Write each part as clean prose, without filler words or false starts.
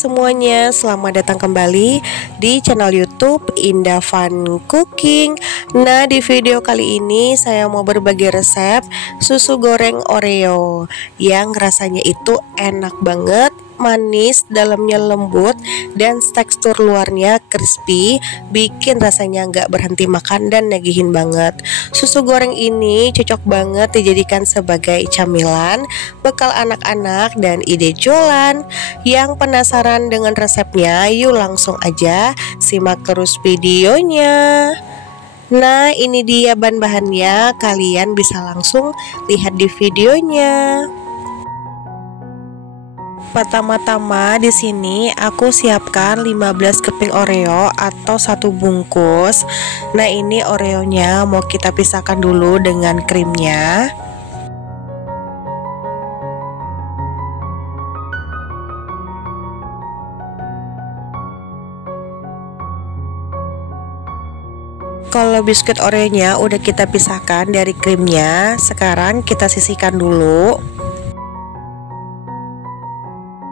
semuanya, selamat datang kembali di channel YouTube Indah Fun Cooking. Nah, di video kali ini saya mau berbagi resep susu goreng Oreo yang rasanya itu enak banget, manis, dalamnya lembut, dan tekstur luarnya crispy, bikin rasanya nggak berhenti makan dan nagihin banget. Susu goreng ini cocok banget dijadikan sebagai camilan, bekal anak-anak, dan ide jualan. Yang penasaran dengan resepnya, yuk langsung aja simak terus videonya. Nah, ini dia bahan-bahannya, kalian bisa langsung lihat di videonya. Pertama-tama di sini aku siapkan 15 keping Oreo atau 1 bungkus. Nah, ini Oreonya mau kita pisahkan dulu dengan krimnya. Kalau biskuit Oreonya udah kita pisahkan dari krimnya, sekarang kita sisihkan dulu.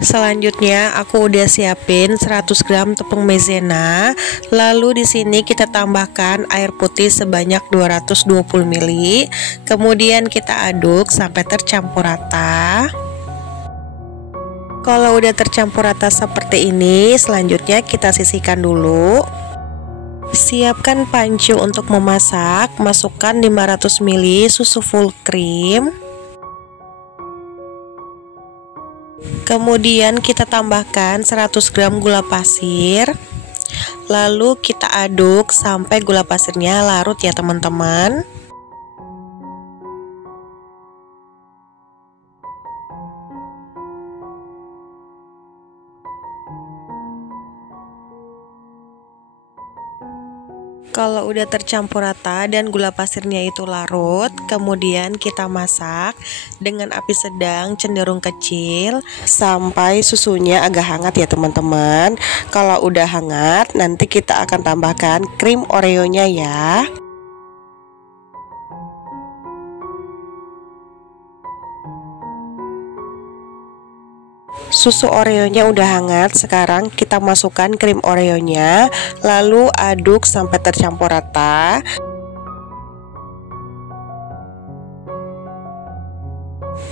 Selanjutnya aku udah siapin 100 gram tepung maizena. Lalu di sini kita tambahkan air putih sebanyak 220 ml. Kemudian kita aduk sampai tercampur rata. Kalau udah tercampur rata seperti ini, selanjutnya kita sisihkan dulu. Siapkan panci untuk memasak. Masukkan 500 ml susu full cream. Kemudian kita tambahkan 100 gram gula pasir. Lalu kita aduk sampai gula pasirnya larut ya teman-teman. Kalau udah tercampur rata dan gula pasirnya itu larut, kemudian kita masak dengan api sedang cenderung kecil sampai susunya agak hangat ya teman-teman. Kalau udah hangat, nanti kita akan tambahkan krim Oreonya ya. Susu Oreonya udah hangat, sekarang kita masukkan krim Oreonya, lalu aduk sampai tercampur rata.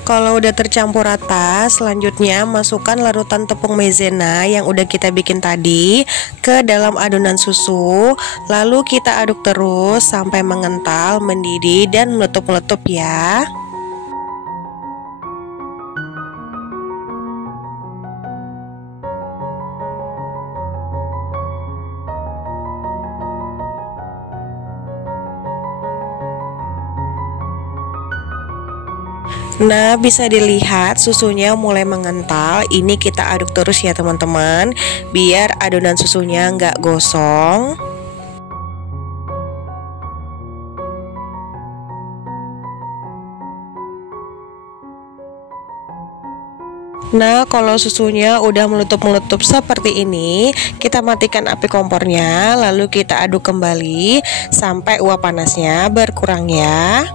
Kalau udah tercampur rata, selanjutnya masukkan larutan tepung maizena yang udah kita bikin tadi ke dalam adonan susu, lalu kita aduk terus sampai mengental, mendidih, dan meletup-meletup ya. Nah, bisa dilihat susunya mulai mengental. Ini kita aduk terus ya teman-teman, biar adonan susunya nggak gosong. Nah, kalau susunya udah meletup-meletup seperti ini, kita matikan api kompornya, lalu kita aduk kembali sampai uap panasnya berkurang ya.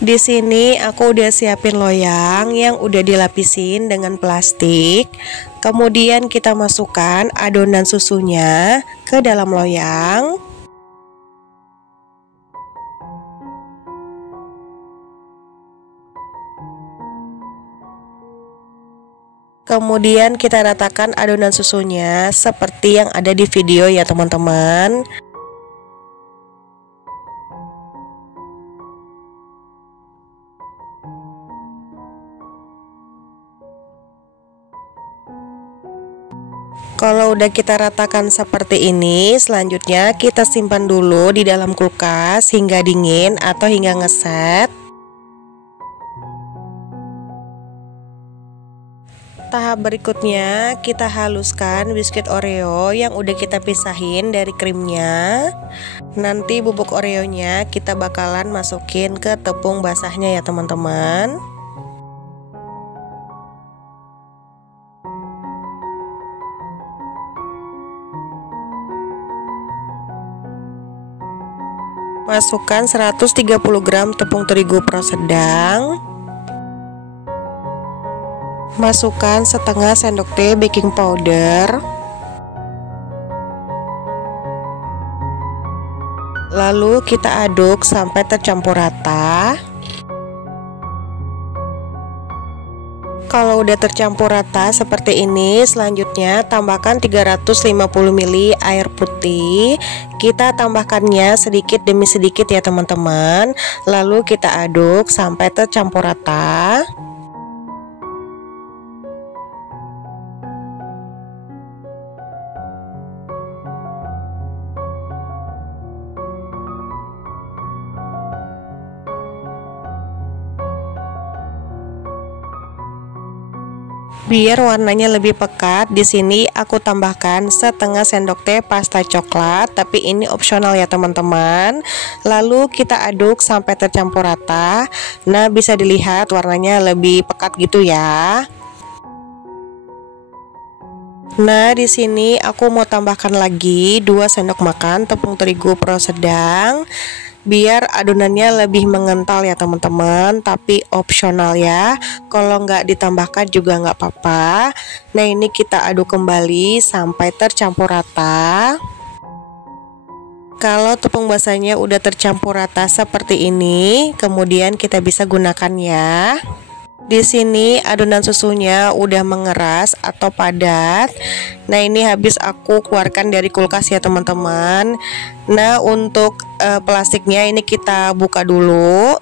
Di sini aku udah siapin loyang yang udah dilapisin dengan plastik. Kemudian kita masukkan adonan susunya ke dalam loyang. Kemudian kita ratakan adonan susunya seperti yang ada di video ya teman-teman. Kalau udah kita ratakan seperti ini, selanjutnya kita simpan dulu di dalam kulkas hingga dingin atau hingga ngeset. Tahap berikutnya kita haluskan biskuit Oreo yang udah kita pisahin dari krimnya. Nanti bubuk Oreonya kita bakalan masukin ke tepung basahnya ya teman-teman. Masukkan 130 gram tepung terigu pro sedang. Masukkan setengah sendok teh baking powder. Lalu kita aduk sampai tercampur rata. Kalau udah tercampur rata seperti ini, selanjutnya tambahkan 350 ml air putih. Kita tambahkannya sedikit demi sedikit ya teman-teman. Lalu kita aduk sampai tercampur rata. Biar warnanya lebih pekat, di sini aku tambahkan setengah sendok teh pasta coklat, tapi ini opsional ya teman-teman. Lalu kita aduk sampai tercampur rata. Nah, bisa dilihat warnanya lebih pekat gitu ya. Nah, di sini aku mau tambahkan lagi 2 sendok makan tepung terigu pro sedang. Biar adonannya lebih mengental ya teman-teman, tapi opsional ya. Kalau nggak ditambahkan juga nggak apa-apa. Nah, ini kita aduk kembali sampai tercampur rata. Kalau tepung basahnya udah tercampur rata seperti ini, kemudian kita bisa gunakan ya. Di sini adonan susunya udah mengeras atau padat. Nah, ini habis aku keluarkan dari kulkas ya teman-teman. Nah, untuk plastiknya ini kita buka dulu.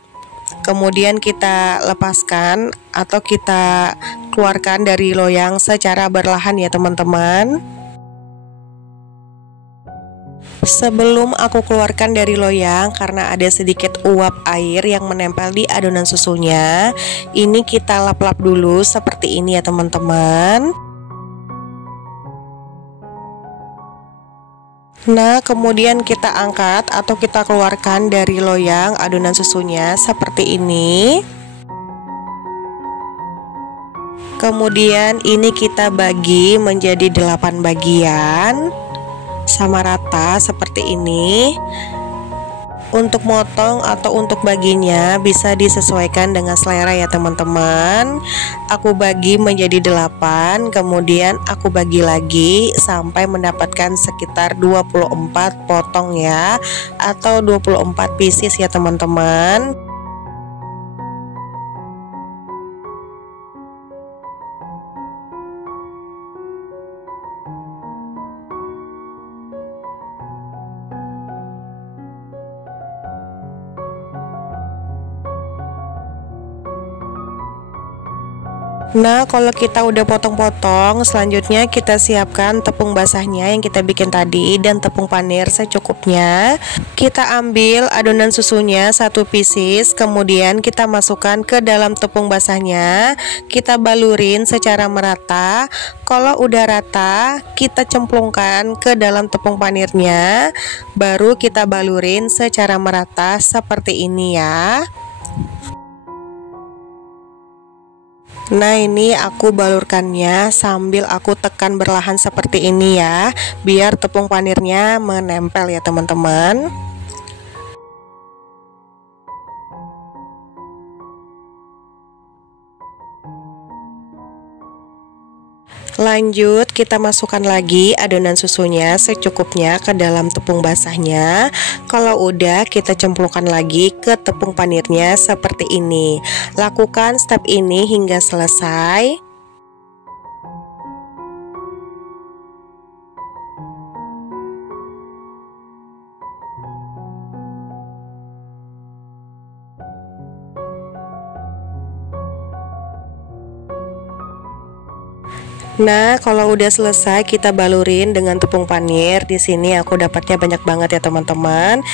Kemudian kita lepaskan atau kita keluarkan dari loyang secara perlahan ya teman-teman. Sebelum aku keluarkan dari loyang, karena ada sedikit uap air yang menempel di adonan susunya, ini kita lap-lap dulu seperti ini ya teman-teman. Nah, kemudian kita angkat atau kita keluarkan dari loyang adonan susunya seperti ini. Kemudian ini kita bagi menjadi 8 bagian sama rata seperti ini. Untuk motong atau untuk baginya bisa disesuaikan dengan selera ya teman-teman. Aku bagi menjadi 8, kemudian aku bagi lagi sampai mendapatkan sekitar 24 potong ya, atau 24 pieces ya teman-teman. Nah, kalau kita udah potong-potong, selanjutnya kita siapkan tepung basahnya yang kita bikin tadi dan tepung panir secukupnya. Kita ambil adonan susunya 1 pieces, kemudian kita masukkan ke dalam tepung basahnya. Kita balurin secara merata. Kalau udah rata, kita cemplungkan ke dalam tepung panirnya. Baru kita balurin secara merata seperti ini ya. Nah, ini aku balurkannya sambil aku tekan perlahan seperti ini ya, biar tepung panirnya menempel ya teman-teman. Lanjut, kita masukkan lagi adonan susunya secukupnya ke dalam tepung basahnya. Kalau udah, kita cemplungkan lagi ke tepung panirnya seperti ini. Lakukan step ini hingga selesai. Nah, kalau udah selesai kita balurin dengan tepung panir. Di sini aku dapatnya banyak banget ya teman-teman.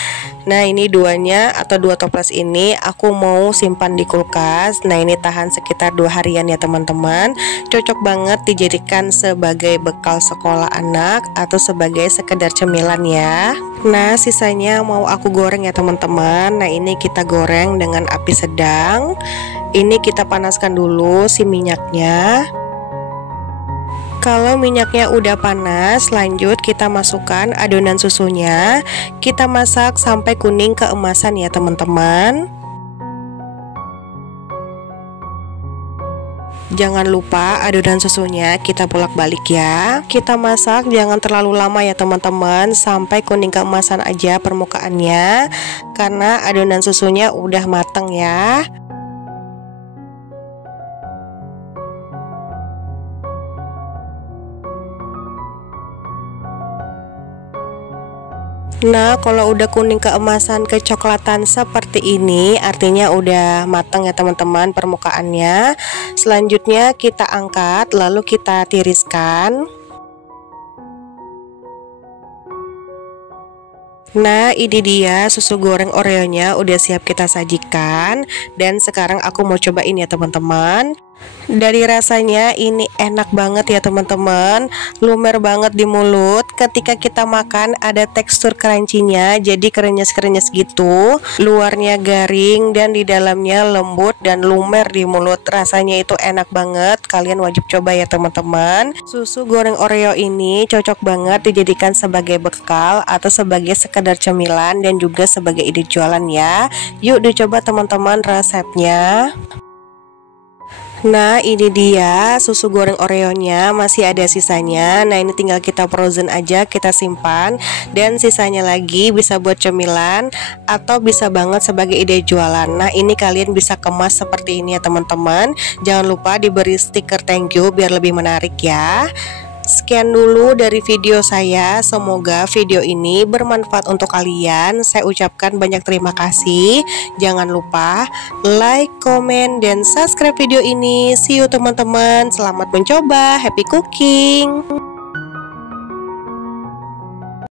Nah, ini duanya atau 2 toples ini aku mau simpan di kulkas. Nah, ini tahan sekitar 2 harian ya teman-teman. Cocok banget dijadikan sebagai bekal sekolah anak atau sebagai sekedar cemilan ya. Nah, sisanya mau aku goreng ya teman-teman. Nah, ini kita goreng dengan api sedang. Ini kita panaskan dulu si minyaknya. Kalau minyaknya udah panas, lanjut kita masukkan adonan susunya. Kita masak sampai kuning keemasan ya teman-teman. Jangan lupa adonan susunya kita bolak-balik ya. Kita masak jangan terlalu lama ya teman-teman, sampai kuning keemasan aja permukaannya, karena adonan susunya udah mateng ya. Nah, kalau udah kuning keemasan kecoklatan seperti ini, artinya udah matang ya teman-teman permukaannya. Selanjutnya kita angkat, lalu kita tiriskan. Nah, ini dia susu goreng Oreonya udah siap kita sajikan. Dan sekarang aku mau cobain ya teman-teman. Dari rasanya ini enak banget ya teman-teman, lumer banget di mulut. Ketika kita makan ada tekstur crunchy-nya, jadi krenyes-krenyes gitu. Luarnya garing dan di dalamnya lembut dan lumer di mulut. Rasanya itu enak banget, kalian wajib coba ya teman-teman. Susu goreng Oreo ini cocok banget dijadikan sebagai bekal atau sebagai sekedar cemilan dan juga sebagai ide jualan ya. Yuk dicoba teman-teman resepnya. Nah, ini dia susu goreng Oreonya, masih ada sisanya. Nah, ini tinggal kita frozen aja, kita simpan. Dan sisanya lagi bisa buat cemilan atau bisa banget sebagai ide jualan. Nah, ini kalian bisa kemas seperti ini ya teman-teman. Jangan lupa diberi stiker thank you biar lebih menarik ya. Sekian dulu dari video saya, semoga video ini bermanfaat untuk kalian. Saya ucapkan banyak terima kasih. Jangan lupa like, komen, dan subscribe video ini. See you teman-teman, selamat mencoba, happy cooking.